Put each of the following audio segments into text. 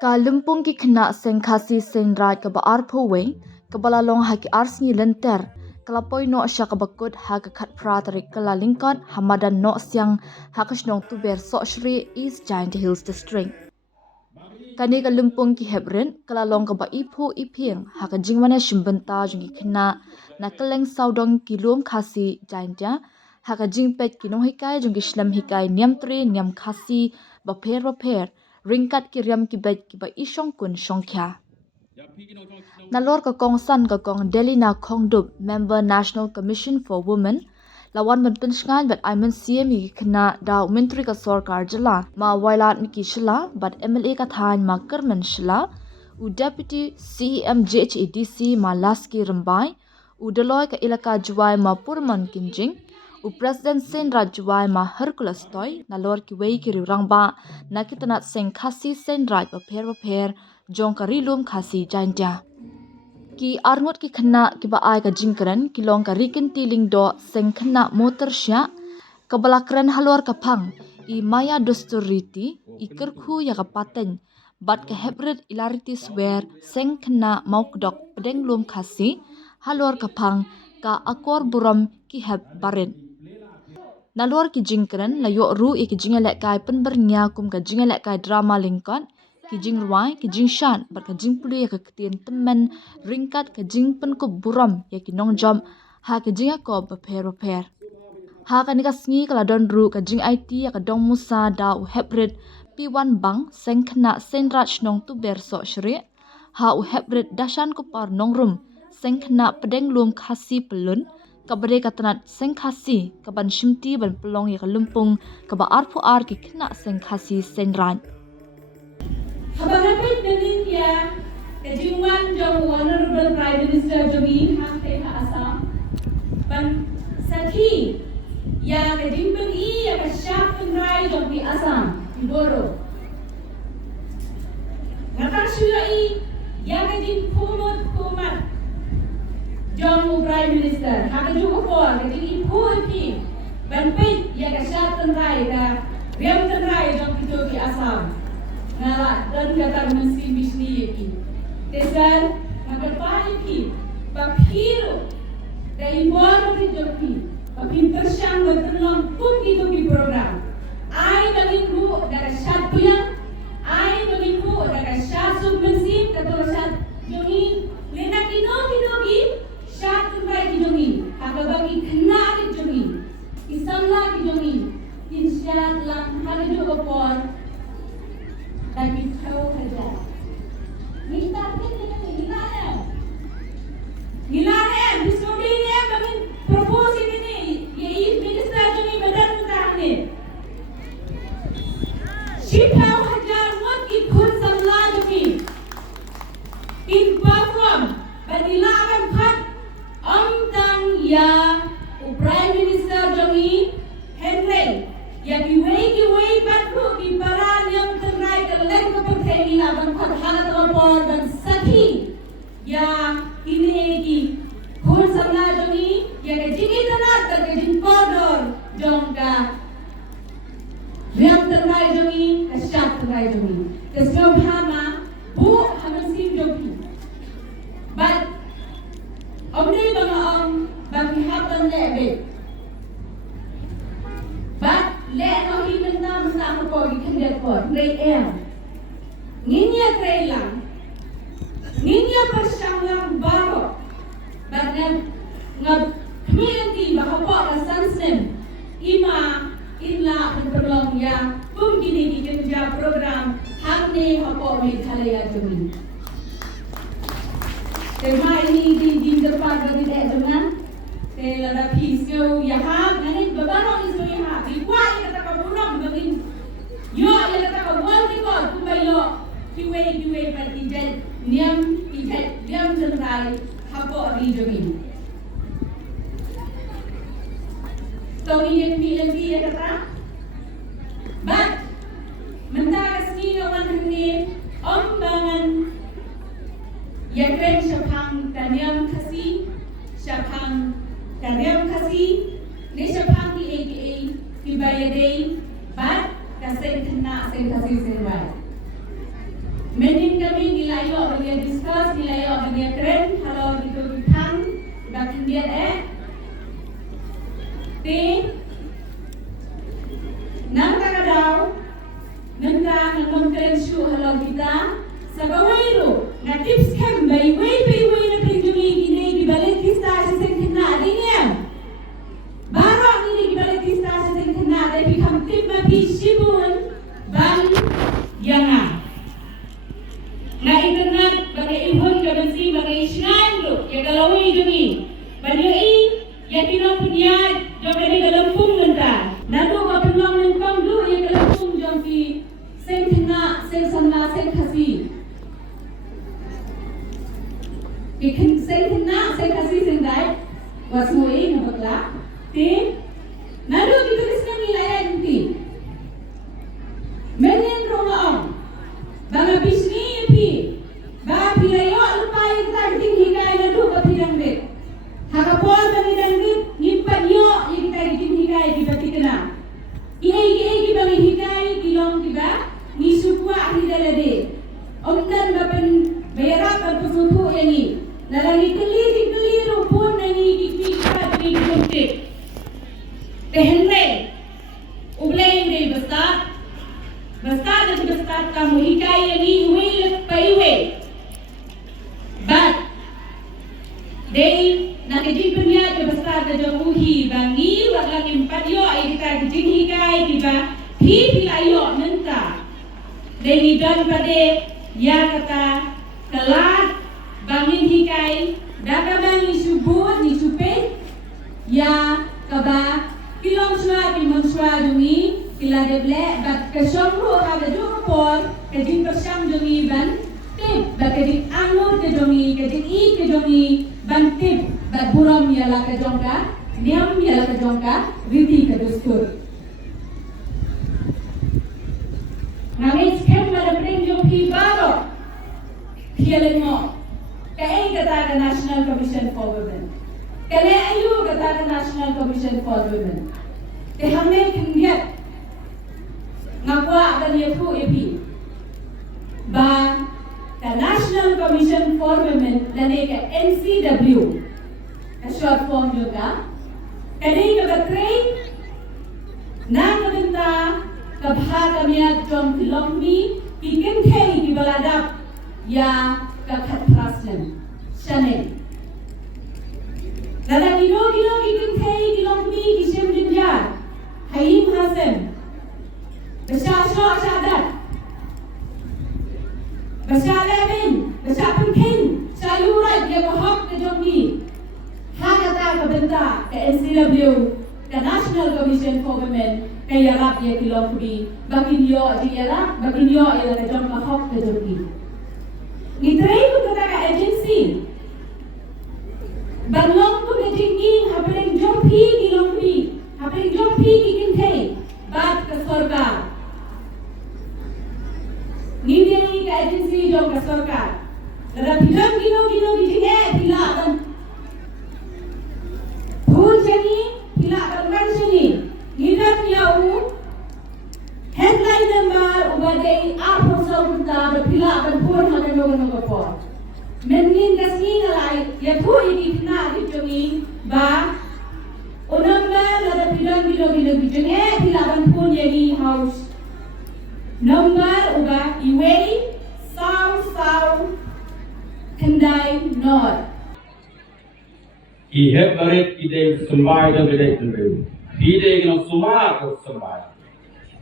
Ka lumpung ki kena sengkasi sengrai ka baar puwe, ka balalong ha ki arsni lenter, kalapoi no sya ka bakut ha ka khat pratari kala lingkot hamadan no siang ha ka shnong tuber so shri East Giant Hills District. Kani ka lumpung ki hebrin kalalong ka ba ipu iping ha ka jingwana shimbenta jungi kena na kaleng saudong ki luom khasi jaintia ha ka jingpet ki nong hikai jungi shlam hikai niam khasi ba pher ringkat ki riam ki bet ki ba ishong kun shongkya. Nalor ka kong san ka kong Delina Kongdup member National Commission for Women lawan mentun shngan bat aiman CM ki kena da menteri ka sarkar jala ma wailat ni ki shila bat MLA ka than ma kerman shila u deputy CEM JHADC ma laski rambai u deloy ka ilaka juwai ma purman kinjing u president sen rajwai ma Hercules toy nalor ki wei ki riurang ba nakitanat seng khasi sen raj pa pher jong ka rilum khasi jaintia ki arngot ki khanna ki ba ai ka jingkran ki long ka rikin tiling do seng khanna motor sya ka balakran halor ka phang I maya dosturiti I kerkhu ya ka paten bat ka hebred ilariti swer seng khanna maukdok pedeng lum khasi halor ka phang ka akor buram ki heb barin nalor ki jingkran la yo ru I ki jingalek kai penbernya kum ka jingalek kai drama lingkon ki jing ruai ki jing shan bat ka jing puli ya ka ketien temen ringkat ka jing pen ko buram ya ki nong jom ha ka jing ko ba pher ha ka nika sngi kala don ru ka jing IT ya ka dong musa da u hebred P1 bang seng khna sen raj nong tu ber so shri ha u hebred dashan ko par nong rum seng khna pedeng lum khasi pelun ka bade ka tanat seng khasi ka ban shimti ban pelong ya ka lumpung ka ba arpu ar ki khna seng khasi sen raj Habang-habang nanin ya, kajingwan jong Honorable Prime Minister Jogi Hang Te Ha Assam, ban sakhi ya kajingpan ya kasyap penrai jong di Assam, di Boro. Ngatang syuai ya kajing kumat jong Prime Minister, kajing ukor kajing ipu ipi, ban pit ya kasyap penrai ka riam penrai jong itu di Assam. Ngalak dan kata mesti bisni yaki. Tesan nagapali ki paphiro da imoro ki joki papin tersyang bertenong pun itu ki program. Ai baginku daga syatuya, ai baginku daga syasub mensib kato syat jongi lena kinogi syatu bai ki jongi hakabagi kena ki jongi isamla ki jongi insyat lang hari juga por lagi tahu saja. Minta Gilane, diskusinya bagi propose ini, yaitu minister ini badan utama. Shikau hajar wat ikut samla joki. In perform, badilakan kat amtan ya Prime Minister Jogi Henry. Ya kiway patro ki paran yang terai kaleng kapathengi laban khathala tawapor dan sakhi ya ini ki khun samla jongi ya ke jingi tanat ta ke jing podor jongka riam terai jongi ka syap terai jongi kesem hama bu hamasim jogi but omni bagi haban lebe but le no himenta masa ko gi khendek ko rei em nginya trailang nginya persyanglang baro badan ngab community bahwa ka sansem ima inla perlong ya pum gini ki kerja program hamne hapo me thalaya jumi tema ini di depan dari dengan lada pisau ya ha ngani babano isu ya ha dikwai kata kaburam bagin yo ya kata kabul di ko kubayo kiwe pat ijet niam tentrai hapo ri jogi to ini PLP ya kata but mentara sino wan ni ombangan ya kren syapang kaniam kasi syapang kariam kasi ni syapang ki AKA ki bayadei bat kaseng kena seng kasi senwai Ti nang kakadaw nanda nang krensyo halaw kita sa gawayro na tips kam bay way na pinjumi gine gibalik kita sa sengkina dinya baro ini gibalik kita sa sengkina de bikam tip ma pisibun bang yanga na internet bagai ihun kabansi bagai shrine lo ya galawai jumi banyai ya pino punya jom dari galampung nanda nado ka peluang ng pangdu ya galampung jom ki sengkina sengsanna sengkasi Ikan sengkina sengkasi sengdai wasmoi nabakla ti nado kita kisna nilai nanti menen romaong banga bisni pi ba pilayo alpai tagding higay nado ka pirang de hakapol bani danggit nimpanyo kita giting higay di batikana iay bang higay kilong tiba ni supwa hidalade omdan bapen bayarap at pasutu yani nalangi keli rupun nani kikika di kuntik tehenre ublay ne bestat kamu higay yani huil paiwe but they nakijing punya ke bestat da jamuhi bangi walang impatyo ay kita kijing higay diba pilayo nenta they ni dan pade ya kata kelat bangin hikai daga bangi subut ni supe ya kaba kilong shwa dungi kila deble bat kesomro kada jupor kejing persang dungi ban tip bat kejing angur ke dungi kejing I ke dungi ban tip bat buram yala ke jongka niam yala ke jongka riti ke dustur nangis kem pada perinjung hibaro pialin mo kaya kata ka National Commission for Women kaya ayu kata ka National Commission for Women te hamne kingyat ngakwa akan yaku ipi ba ka National Commission for Women lane ka NCW ka short form juga kaya ka train na kabenta kabha kamiyat jom tilongmi ikin kay di baladap ya kakhat praslen Chanel Dada gino ikin kay tilongmi kisem dinjar Haim Hasem Besyasho asyadat Besyalebin Besyapengkin Sayurat ya kahok ke jommi Hakata kabenta ke NCW ke National Commission for Women kaya rap ya kilong kubi bakin yo ya la jom mahok ke joki ni tray ko kata ka agency banlong ko ke jingi hapeng jom phi kilong kubi hapeng jom phi kikin thai bat ka sarkar ni dei ka agency jom ka sarkar lada philam kino kijinge phila ban phul chani phila ban man chani Nidat yau headline number ubadai apa sahaja berpila berpun hanya orang berpun. Menin kasih nalai ya tu ini kena dijongi ba number ada bilang dijongi pila berpun jadi house number ubah iway sau kendai north. Ihab barik ide sumbai dan bidai tendu. Bide yang semua kau sembai,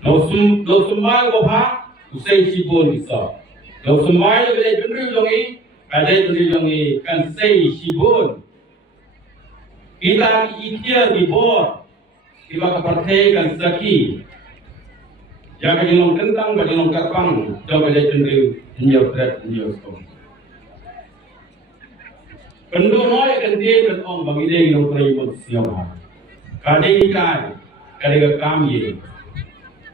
lau sembai kau ha, usai sibun bisa. Lau sembai bide dendri longi, kan sei sibun. Kita ikhtiar di bor, kita kepercayaan kan saki. Jangan jelong kentang, jelong kapang, jauh bide dendri nyok stone. Pendonoi kan dia kan om bagi dia yang terima siapa. Kadang kadang kami,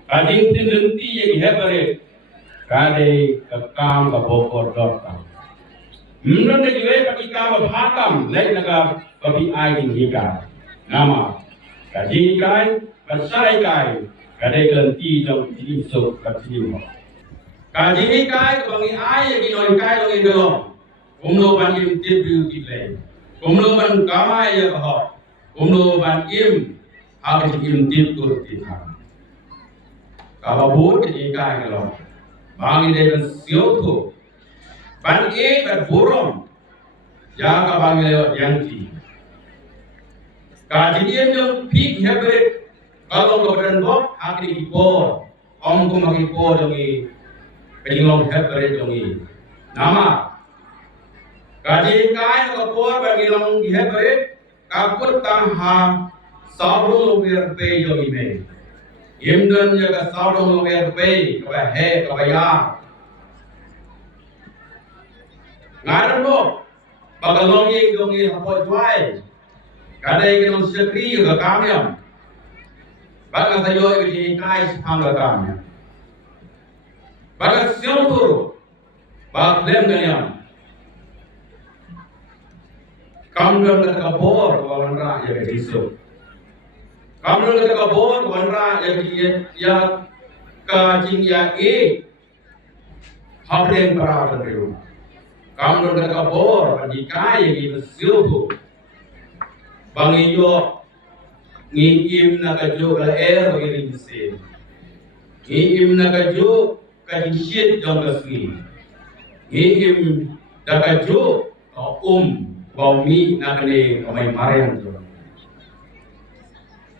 kadang tinenti yang hebat, kadang kam kabokor dorta. Mungkin juga bagi kam bahakam, lain naga bagi aing hika. Nama kadang kasai kadang lenti jauh jadi sok kacil. Kadang bagi aing ginoi longi belum. Umno ban im tibu kitlay. Umno ban kamay ya bahot. Umno ban im aku diintip kurti kan. Kalau buat ini kaya kalau bangi dengan siotu, bangi berburung, jaga bangi lewat yanti. Kajian yang pik hebret, kalau kebetulan bok, aku dikipor, om ku makipor dongi, penglong hebret dongi. Nama, kajian kaya kapor bangi long hebret, kapur tangha, sabrung luar pe dongi me. Imdan jaga sabrung luar pe, kaba he, kaba ya. Ngaran bok, bagalong yang dongi hapot juai. Kadai kita sekri juga kami, bagai sayo ini kai hamba kami, bagai siapa bagai lem kalian, kamu dengan kabor wanra ya kesiso, kamu dengan kabor wanra ya kajing ya habren perawatan itu, kamu dengan kabor banjikai yang siapa bangi yo ngim na kajo ka bagi mesin ngim na kajo ka shit jong ka sni ngim da kajo ka baumi na kane kamay marian jo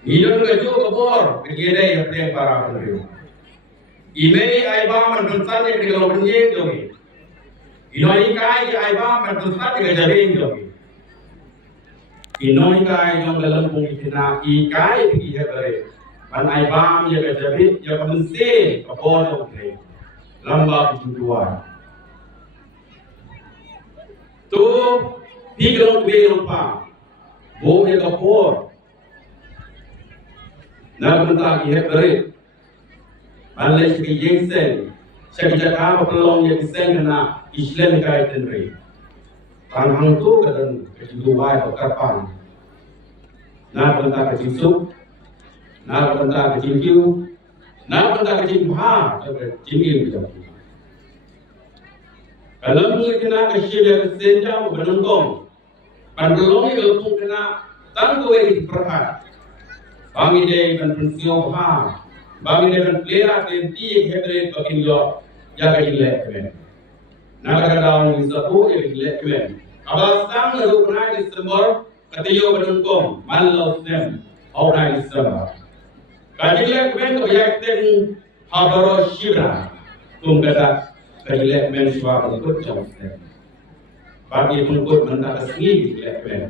ngidon kajo ka bor bigede ya pre para ko ime ai ba man tunsan ne ke lo benye jo ni inoi kai ai ba man tunsan ke jabe jo ni Inoi kai yang dalam bumi kena ikai pergi hebare, manai bam ya kejabit ya kemense kapor okey, lamba tujuan. Tu tiga lebih lupa, boleh kapor, nak bentar pergi hebare, manai pergi jengsen, sekitar pelong yang jengsen kena Islam kai tenri. Tanghang tu kadang kejuduai atau kapan, nak bentar kejusuk, nak bentar kejingkiu, nak bentar kejingha, kejingkiu macam tu. Kalau mungkin kena kesyiriah senjam benungkong, pandulong itu pun kena tangguh yang diperhat. Bangi dia dan pensiun ha, bangi dia dan pelera tenti hebret bakin yo, jaga jilek. Naga daun isapu yang dilek kuen. Abasang lalu pernah Desember ketiyo benungkong malau sem orang Desember. Kajilek kuen kebijakten habaro shibra tum kata kajilek men suara ikut jauh sem. Bagi pengikut mentah kesini dilek kuen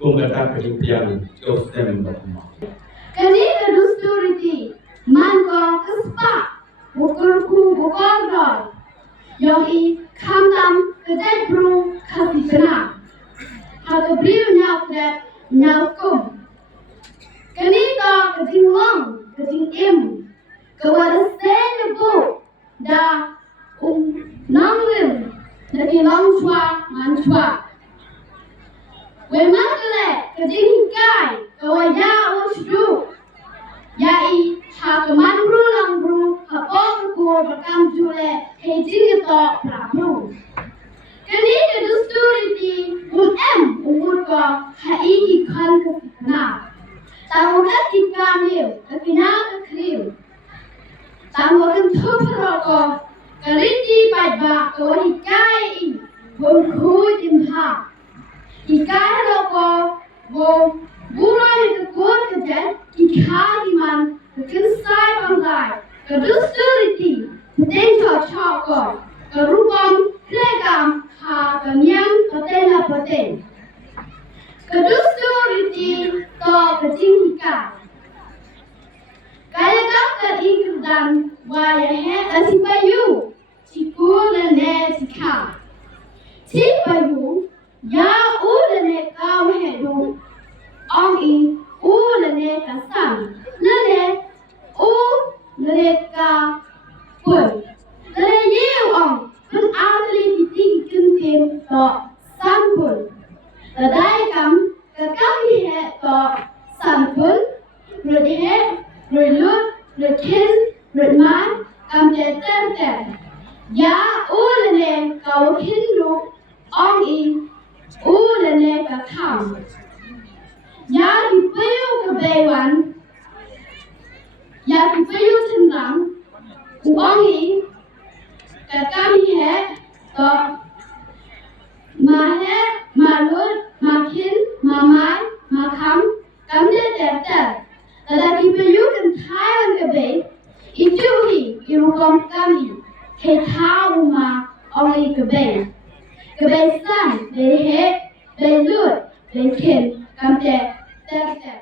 tum kata kejimpian jauh sem berkembang. Kani kedusturiti mangkong kespak bukurku bukordol. Yang kamdam kedai bro kasih kena, hatu beliau nyau kum. Kini tak kejing long, kejing im, kewadah sen lebu, dah nanglim, lagi long chua man chua. Weman kele kejing hikai, kewaya usdu, yai hakaman bro lang bro, hapong kur berkam jule. Hejing itu prabu. Kini kedusturiti umur ko haigi kan kena. Tamukat kikamil kena kekriu. Tamukan tuproko keriti padba ko hikai bungkut imha. Hikai roko bung burai kekur kejen hikai man kekensai bangai kedusturiti. Dentro choco, kerupam, klegam, ha kenyang, ketela peten. Kedusturiti to kejingika. Kaya kau kerigdan, waya he asipayu, ciku lene cika. Cipayu, ya ulene kau hedung, ongi ulene kasam, lene lene ka. Pun, lelaki orang kan ahli titik kentim to sampul. Tadai kam kekami he to sampul, rodhe, rodlut, rodhen, rodman, kam ter. Ya ulene kau hindu, ongi ulene kakam. ya di payu ke bewan ya di payu tendang uangi kami है तो माहे मालूर माखिन मामाय माखam kamde terter tetapi payu kan thaiwan ke be itu hi irukom kami he tahu ma only ke be san be he be lut be kin kamde terter